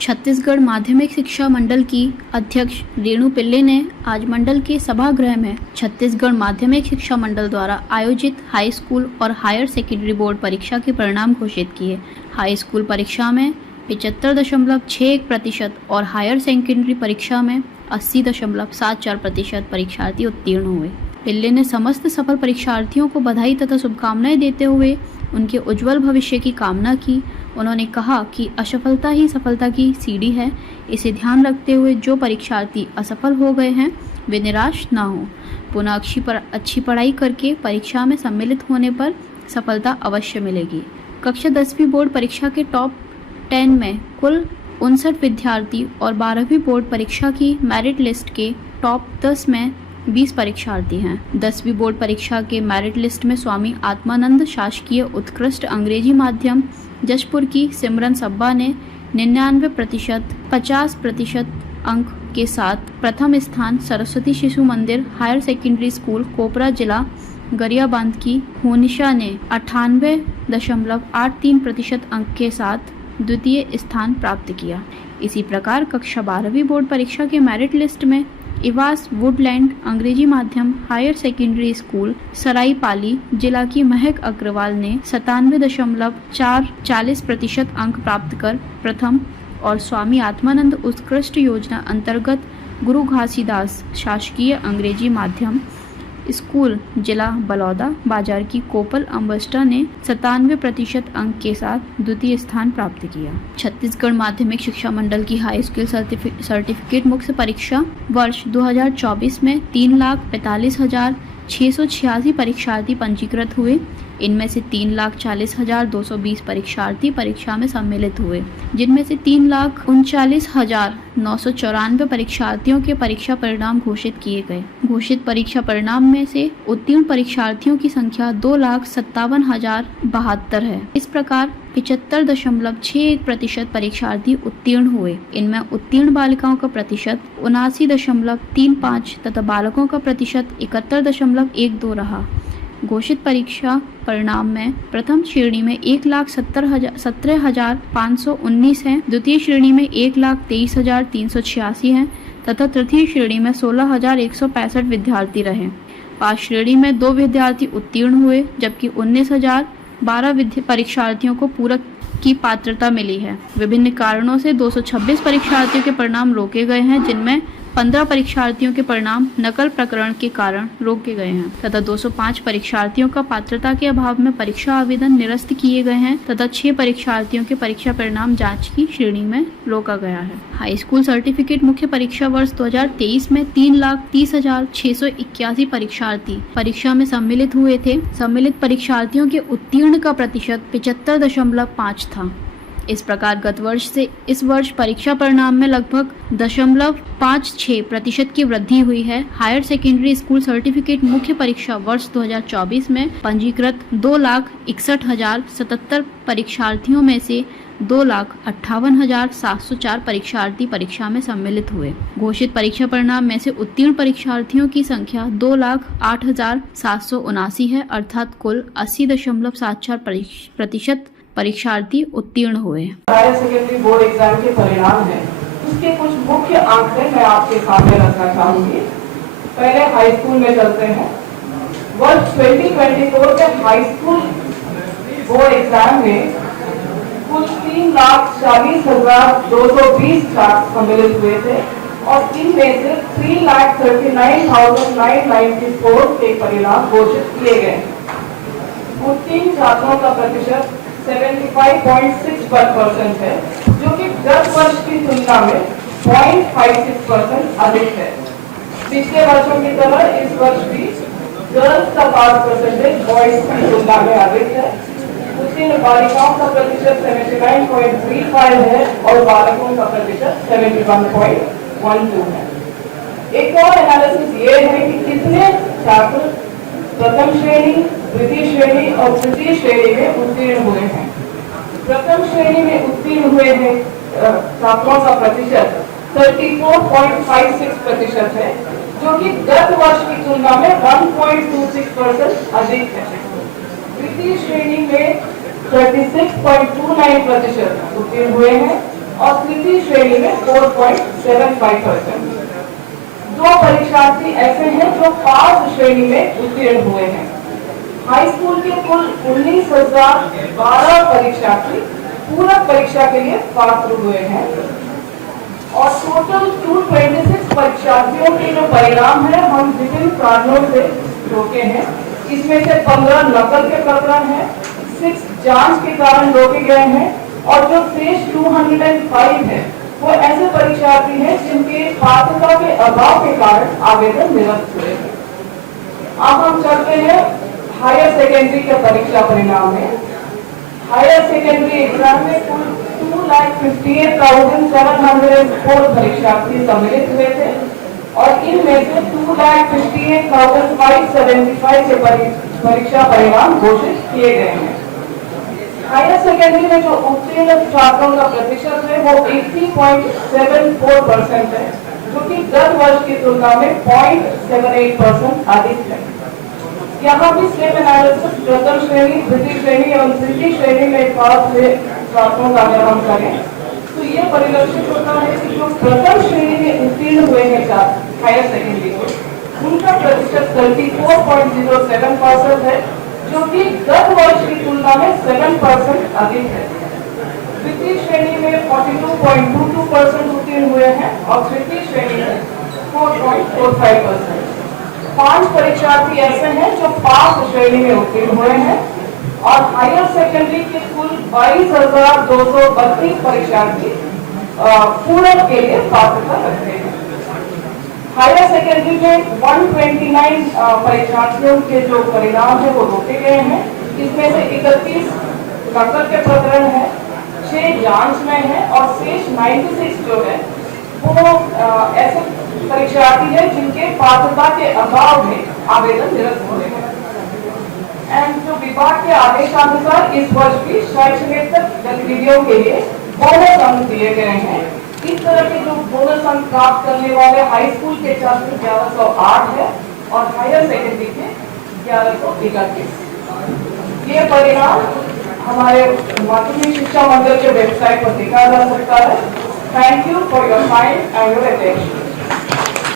छत्तीसगढ़ माध्यमिक शिक्षा मंडल की अध्यक्ष रेणु पिल्ले ने आज मंडल के सभागृह में छत्तीसगढ़ माध्यमिक शिक्षा मंडल द्वारा आयोजित हाई स्कूल और हायर सेकेंडरी बोर्ड परीक्षा के परिणाम घोषित किए। हाई स्कूल परीक्षा में 75.61% और हायर सेकेंडरी परीक्षा में 80.74% परीक्षार्थी उत्तीर्ण हुए। पिल्ले ने समस्त सफल परीक्षार्थियों को बधाई तथा शुभकामनाएं देते हुए उनके उज्जवल भविष्य की कामना की। उन्होंने कहा कि असफलता ही सफलता की सीढ़ी है। इसे ध्यान रखते हुए जो परीक्षार्थी असफल हो गए हैं वे निराश ना हो, पुनः अच्छी पढ़ाई करके परीक्षा में सम्मिलित होने पर सफलता अवश्य मिलेगी। कक्षा 10वीं बोर्ड परीक्षा के टॉप 10 में कुल 59 विद्यार्थी और 12वीं बोर्ड परीक्षा की मेरिट लिस्ट के टॉप 10 में 20 परीक्षार्थी हैं। 10वीं बोर्ड परीक्षा के मेरिट लिस्ट में स्वामी आत्मानंद शासकीय उत्कृष्ट अंग्रेजी माध्यम जशपुर की सिमरन सब्बा ने 99% 50% अंक के साथ प्रथम स्थान, सरस्वती शिशु मंदिर हायर सेकेंडरी स्कूल कोपरा जिला गरियाबंद की होनिशा ने 98.83% अंक के साथ द्वितीय स्थान प्राप्त किया। इसी प्रकार कक्षा 12वीं बोर्ड परीक्षा के मेरिट लिस्ट में इवास वुडलैंड अंग्रेजी माध्यम हायर सेकेंडरी स्कूल सराईपाली जिला की महक अग्रवाल ने 97.40% अंक प्राप्त कर प्रथम और स्वामी आत्मानंद उत्कृष्ट योजना अंतर्गत गुरु घासीदास शासकीय अंग्रेजी माध्यम स्कूल जिला बलौदा बाजार की कोपल अम्बस्टा ने 97% अंक के साथ द्वितीय स्थान प्राप्त किया। छत्तीसगढ़ माध्यमिक शिक्षा मंडल की हाई स्कूल सर्टिफिकेट मुख्य परीक्षा वर्ष 2024 में 3,45,686 परीक्षार्थी पंजीकृत हुए। इनमें से 3,40,220 परीक्षार्थी परीक्षा में सम्मिलित हुए, जिनमें से 3,39,994 परीक्षार्थियों के परीक्षा परिणाम घोषित किए गए। घोषित परीक्षा परिणाम में से उत्तीर्ण परीक्षार्थियों की संख्या 2,57,072 है। इस प्रकार 75.61% परीक्षार्थी उत्तीर्ण हुए। इनमें उत्तीर्ण बालिकाओं का प्रतिशत 79.35 तथा बालकों का प्रतिशत 71.12 रहा। घोषित परीक्षा परिणाम में प्रथम श्रेणी में 1,17,519 हैं, द्वितीय श्रेणी में 1,23,386 हैं तथा तृतीय श्रेणी में 16,165 विद्यार्थी रहे। 5 श्रेणी में 2 विद्यार्थी उत्तीर्ण हुए, जबकि 19,012 परीक्षार्थियों को पूरक की पात्रता मिली है। विभिन्न कारणों से 226 परीक्षार्थियों के परिणाम रोके गए हैं, जिनमें 15 परीक्षार्थियों के परिणाम नकल प्रकरण के कारण रोके गए हैं तथा 205 परीक्षार्थियों का पात्रता के अभाव में परीक्षा आवेदन निरस्त किए गए हैं तथा 6 परीक्षार्थियों के परीक्षा परिणाम जांच की श्रेणी में रोका गया है। हाई स्कूल सर्टिफिकेट मुख्य परीक्षा वर्ष 2023 में 3,30,681 परीक्षार्थी परीक्षा में सम्मिलित हुए थे। सम्मिलित परीक्षार्थियों के उत्तीर्ण का प्रतिशत 75.5 था। इस प्रकार गत वर्ष से इस वर्ष परीक्षा परिणाम में लगभग 0.56% की वृद्धि हुई है। हायर सेकेंडरी स्कूल सर्टिफिकेट मुख्य परीक्षा वर्ष 2024 में पंजीकृत 2,61,077 परीक्षार्थियों में से 2,58,704 परीक्षार्थी परीक्षा में सम्मिलित हुए। घोषित परीक्षा परिणाम में से उत्तीर्ण परीक्षार्थियों की संख्या 2,08,779 है, अर्थात कुल 80.74% परीक्षार्थी उत्तीर्ण हुए। हायर सेकेंडरी बोर्ड एग्जाम के परिणाम हैं, उसके कुछ मुख्य अंक हैं मैं आपके सामने रखना चाहूंगी। पहले हाई स्कूल में चलते हैं। वर्ष 2024 के हाई स्कूल बोर्ड एग्जाम में कुल 3,40,220 छात्र सम्मिलित हुए थे और इनमें से 3,39,994 के परिणाम घोषित किए गए। उत्तीर्ण छात्रों का प्रतिशत 75.61% है, जो कि गत वर्ष की तुलना में 0.56% अधिक है। पिछले वर्षों की तरह इस वर्ष भी गर्ल्स का पास परसेंटेज बॉयज की तुलना में अधिक है। उत्तीर्ण बालिकाओं का प्रतिशत 79.35 है और बालकों का प्रतिशत 71.12 है। एक और एनालिसिस ये है कि कितने छात्र प्रथम श्रेणी, द्वितीय श्रेणी और तृतीय श्रेणी में उत्तीर्ण हुए हैं। प्रथम श्रेणी में उत्तीर्ण हुए हैं छात्रों का प्रतिशत 34.56% है, जो कि गत वर्ष की तुलना में 1.26% अधिक है। द्वितीय श्रेणी में 36.29% उत्तीर्ण हुए हैं और तृतीय श्रेणी में 4.75%। 2 परीक्षार्थी ऐसे हैं जो पास श्रेणी में उत्तीर्ण हुए हैं। हाई स्कूल के कुल 19,012 परीक्षार्थी पूरक परीक्षा के लिए पात्र हुए हैं और टोटल 226 परीक्षार्थियों के जो परिणाम है हम विभिन्न कारणों से रोके हैं। इसमें से 15 नकल के प्रकरण हैं, 6 जांच के कारण रोके गए हैं और जो शेष 205 है वो ऐसे परीक्षार्थी हैं जिनके पात्रता के अभाव के कारण आवेदन निरस्त हुए हैं। अब हम चलते हैं हायर सेकेंडरी के परीक्षा परिणाम में। हायर सेकेंडरी एग्जाम में कुल 2,58,704 परीक्षार्थी सम्मिलित हुए थे और इनमें से 2,58,575 के परीक्षा परिणाम घोषित किए गए हैं। हायर सेकेंडरी में जो उत्तीर्ण छात्रों का प्रतिशत है वो 80.74% है, जो कि गत वर्ष की तुलना में 0.78% अधिक है। यहाँ भी सेम एनालिसिस प्रथम श्रेणी, द्वितीय श्रेणी एवं तृतीय श्रेणी में पास हुए छात्रों का अगर हम करें तो ये परिलक्षित होता है कि जो प्रथम श्रेणी में उत्तीर्ण हुए हैं छात्र हायर सेकेंडरी को, उनका प्रतिशत 34.07% है, जो कि गत वर्ष की तुलना में 7% अधिक है। द्वितीय श्रेणी में 42.22% उत्तीर्ण हुए हैं और तृतीय श्रेणी में 4.45%। 5 परीक्षार्थी ऐसे हैं जो पास श्रेणी में उत्तीर्ण हुए हैं और हायर सेकेंडरी के कुल 22,232 परीक्षार्थी पूरक के लिए पात्रता रखते हैं। हायर सेकेंडरी में 129 परीक्षार्थियों के जो परिणाम है वो रोके गए हैं। इसमें से 31 नकल के प्रकरण है, 6 जांच में है और शेष 96 जो है वो ऐसे परीक्षार्थी है जिनके पात्रता के अभाव में आवेदन निरस्त हुए हैं। एंड जो विभाग के आदेशानुसार इस वर्ष की शैक्षणिक गतिविधियों के लिए बोनस अंक दिए गए हैं। इस तरह के जो बोनस अंक प्राप्त करने वाले हाई स्कूल के छात्र 1108 है और हायर सेकेंडरी के 1131। ये परिणाम हमारे माध्यमिक शिक्षा मंडल के वेबसाइट पर देखा जा सकता है। Thank you for your time and your attention.